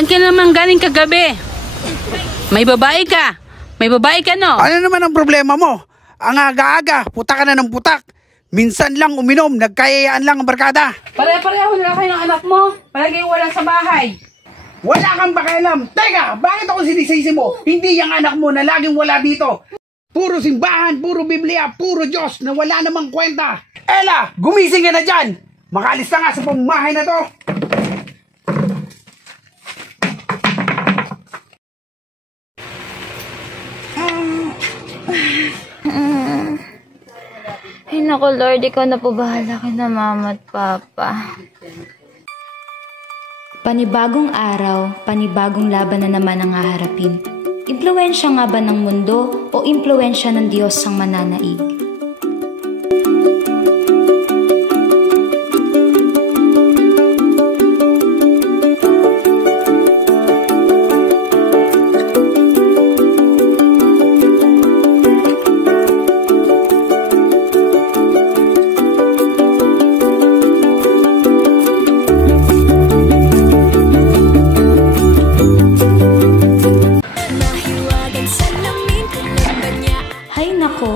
Saan ka naman galing kagabi? May babae ka? May babae ka, no? Ano naman ang problema mo? Ang aga-aga, putak ka na ng putak. Minsan lang uminom, nagkayayaan lang ang barkada. Pare-pareho na kayo ng anak mo. Palagi walang sa bahay. Wala kang pakialam. Teka, bakit ako sinisisi mo? Hindi yung anak mo na laging wala dito. Puro simbahan, puro Biblia, puro Diyos na wala namang kwenta. Ella, gumising ka na dyan. Makalis na nga sa pamamahay na to. Ay naku Lord, ikaw na po bahala kina mama at papa. Panibagong araw, panibagong laban na naman ang haharapin. Impluwensya nga ba ng mundo o impluwensya ng Diyos ang mananaig?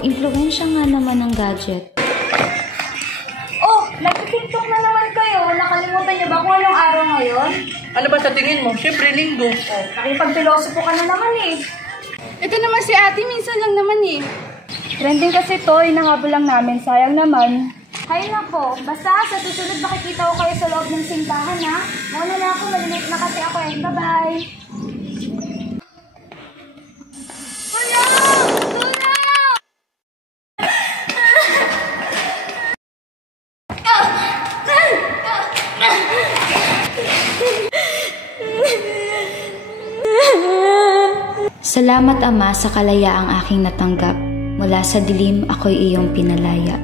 Impluwensya nga naman ng gadget. Oh, nagtitiktok na naman kayo. Nakalimutan niyo ba kung anong araw ngayon? Ano ba sa tingin mo? Siyempre, linggo. Oh, nakipagpilosopo ka na naman eh. Ito naman si ate, minsan lang naman eh. Trending kasi to, inahabol lang namin. Sayang naman. Hay nako, basta sa susunod makikita ko kayo sa loob ng simbahan ha. Muna na ako, malimit na kasi ako eh. Bye-bye. Salamat Ama sa kalayaang aking natanggap. Mula sa dilim ako'y iyong pinalaya.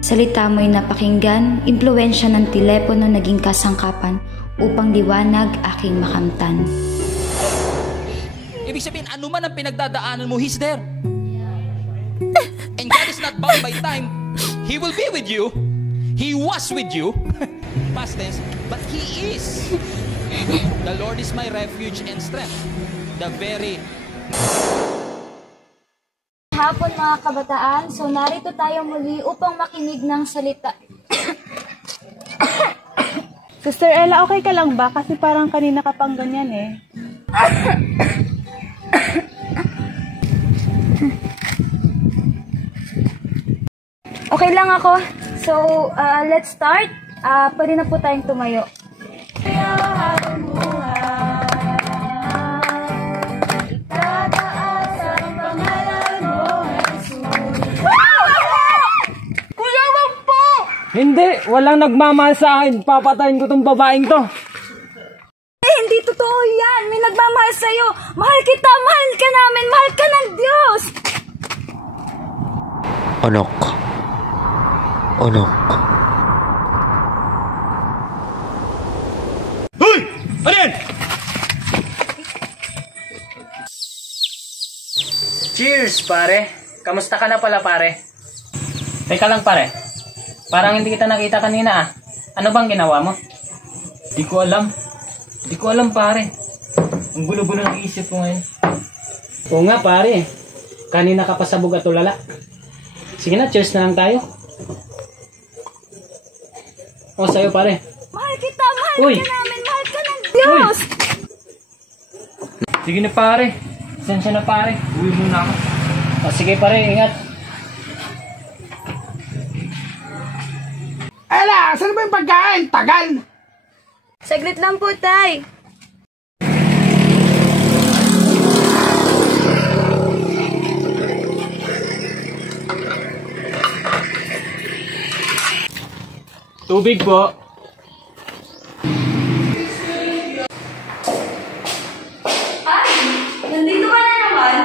Salita mo'y napakinggan, impluwensya ng telepono naging kasangkapan upang liwanag aking makamtan. Ibig sabihin, ano man ang pinagdadaanan mo, He's there. And God is not bound by time. He will be with you. He was with you. Past tense, but He is. The Lord is my refuge and strength. The very Hapon mga kabataan, so narito tayo muli upang makinig ng salita. Sister Ella, okay ka lang ba? Kasi parang kanina ka pang ganyan eh. Okay lang ako. So, let's start. Pwede na po tayong tumayo. Hindi! Walang nagmamahal sa akin. Papatayin ko tong babaeng to. Eh, hindi totoo yan. May nagmamahal sa'yo. Mahal kita, mahal ka namin, mahal ka ng Diyos. Anak. Anak. Hoy! Ano yan? Cheers, pare. Kamusta ka na pala, pare? Teka lang, pare. Parang hindi kita nakita kanina ah. Ano bang ginawa mo? Di ko alam. Di ko alam, pare. Ang gulo-gulo ng isip ko ngayon. Oo nga, pare. Kanina ka pa sabog at tulala. Sige na, cheers na lang tayo. O, sa'yo, pare. Mahal kita, mahal Uy! ka namin, mahal ka ng Diyos. Uy! Sige na, pare. Sensya na, pare. Uwi muna ako. O, sige, pare. Ingat. Ella, saan ba yung pagkain? Tagal! Saglit lang po, tay. Tubig po. Ay! Nandito ka na naman.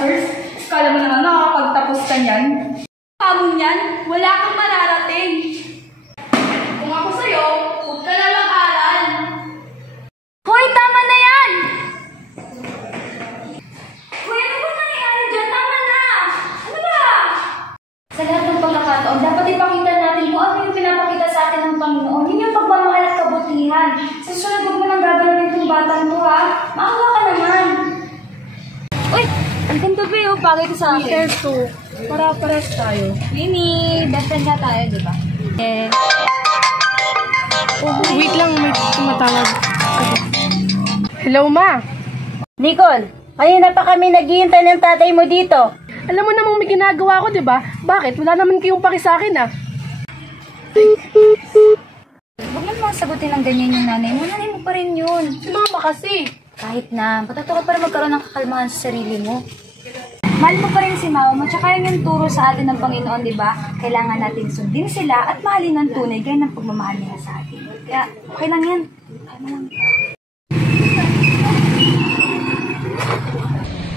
First. Kala mo naman nakakapagtapos ka niyan. Kamon yan, wala kang mararating. Kung ako sa'yo, huwag ka na mag-aral. Hoy, tama na yan! Hoy, ano ba nangyayari dyan? Tama na! Ano ba? Sa lahat ng pagkakataon, dapat ipakita natin kung ano yung pinapakita sa atin ng Panginoon. Yun yung pagmamahal at kabutihan. Sa susunod, huwag mo nang gagawin itong Ganito ba yung bagay ko sa akin? Para-paras tayo. Mimi, best friend nga tayo, di ba? Wait lang, may tumatawag. Hello, Ma. Nicole, kanina pa kami naghihintay ng tatay mo dito. Alam mo namang may ginagawa ko, di ba? Bakit? Wala naman kayong paki sa akin, ah. Huwag naman sagutin ng ganyan yung nanay mo. Nanay mo pa rin yun. Si Mama kasi. Kahit na, patuto ka pa rin magkaroon ng kakalmahan sa sarili mo. Mahal mo pa rin si Mama mo, tsaka yun yung turo sa atin ng Panginoon, di ba? Kailangan natin sundin sila at mahalin ng tunay gaya ng pagmamahal nila sa atin. Kaya, okay lang yan. Okay lang.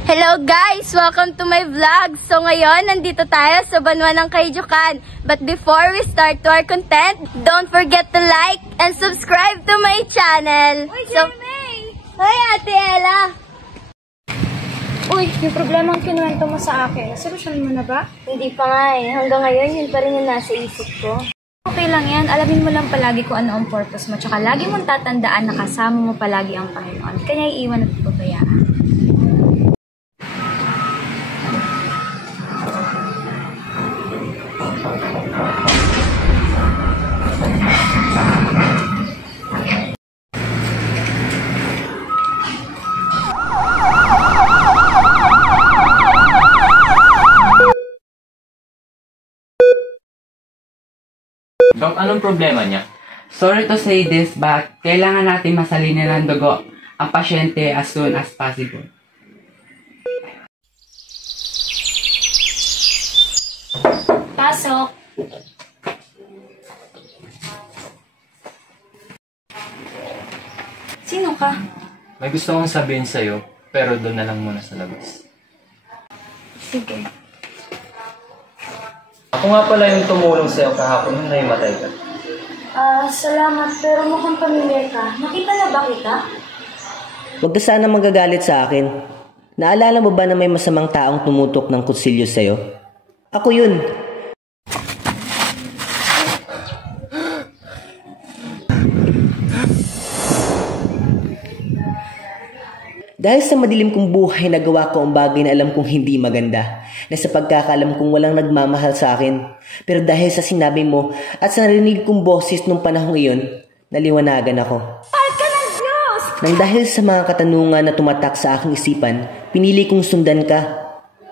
Hello guys! Welcome to my vlog! So ngayon, nandito tayo sa Banwa ng Kayjukan. But before we start to our content, don't forget to like and subscribe to my channel. Uy, Jeremy! Hoy, Ate Ella! Uy, yung problema ang kinuwento mo sa akin, nasolusyon mo na ba? Hindi pa nga eh. Hanggang ngayon, yun pa rin yung nasa isip ko. Okay lang yan. Alamin mo lang palagi kung ano ang purpose mo. Tsaka lagi mong tatandaan na kasama mo palagi ang Panginoon. Kaya iiwan at pabayaan. Dok, anong problema niya? Sorry to say this, but kailangan natin masalinin ng dugo ang pasyente as soon as possible. Pasok. Sino ka? May gusto kong sabihin sa'yo, pero doon na lang muna sa labas. Sige. Ako nga pala yung tumulong sa'yo kahapon nung naimatay ka. Salamat, pero mukhang pamilyar ka. Nakita na ba kita? Huwag ka sana magagalit sa akin. Naalala mo ba na may masamang taong tumutok ng kutsilyo sa'yo? Ako yun. Dahil sa madilim kong buhay, nagawa ko ang bagay na alam kong hindi maganda, na sa pagkakaalam kong walang nagmamahal sa akin. Pero dahil sa sinabi mo at sa narinig kong boses nung panahong iyon, naliwanagan ako. Nang dahil sa mga katanungan na tumatak sa aking isipan, pinili kong sundan ka.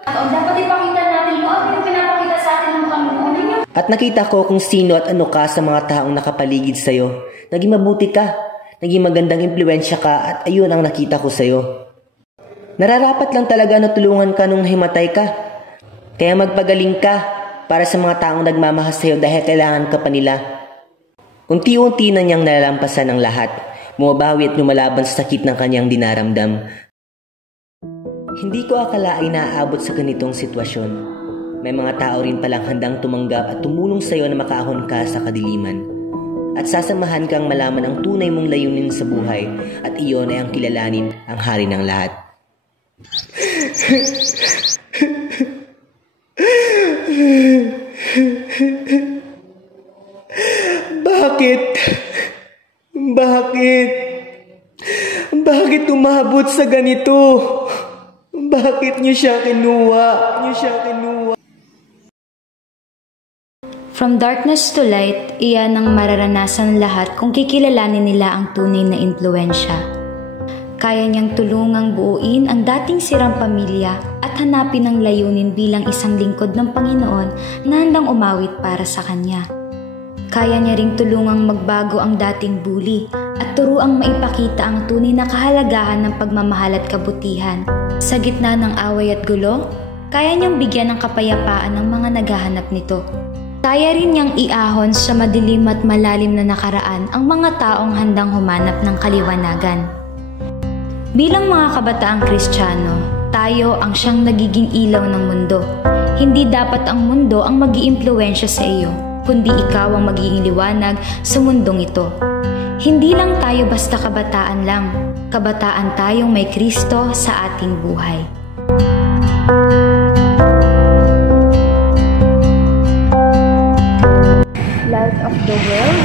Dapat ipakita natin mo ang pinapakita sa atin ng Panginoon. At nakita ko kung sino at ano ka sa mga taong nakapaligid sa'yo. Naging mabuti ka, naging magandang impluensya ka, at ayun ang nakita ko sa'yo. Nararapat lang talaga na tulungan ka nung nahimatay ka. Kaya magpagaling ka para sa mga taong nagmamahal sa'yo dahil kailangan ka pa nila. Unti-unti na niyang nalalampasan ang lahat. Bumabawi at lumalaban sa sakit ng kanyang dinaramdam. Hindi ko akalain na aabot sa ganitong sitwasyon. May mga tao rin palang handang tumanggap at tumulong sa iyo na makaahon ka sa kadiliman. At sasamahan kang malaman ang tunay mong layunin sa buhay at iyon ay ang kilalanin ang hari ng lahat. Bakit? Bakit umabot sa ganito? Bakit niyo siya kinuha? From darkness to light, iyan ang mararanasan lahat kung kikilalanin nila ang tunay na impluensya. Kaya niyang tulungang buuin ang dating sirang pamilya at hanapin ang layunin bilang isang lingkod ng Panginoon na handang umawit para sa Kanya. Kaya niya ring tulungang magbago ang dating bully at turuang maipakita ang tunay na kahalagahan ng pagmamahal at kabutihan. Sa gitna ng away at gulo, kaya niyang bigyan ng kapayapaan ang mga naghahanap nito. Kaya rin niyang iahon sa madilim at malalim na nakaraan ang mga taong handang humanap ng kaliwanagan. Bilang mga kabataang Kristiyano, tayo ang siyang nagiging ilaw ng mundo. Hindi dapat ang mundo ang mag-iimpluwensya sa iyo, kundi ikaw ang magiging liwanag sa mundong ito. Hindi lang tayo basta kabataan lang, kabataan tayong may Kristo sa ating buhay. Light of the world.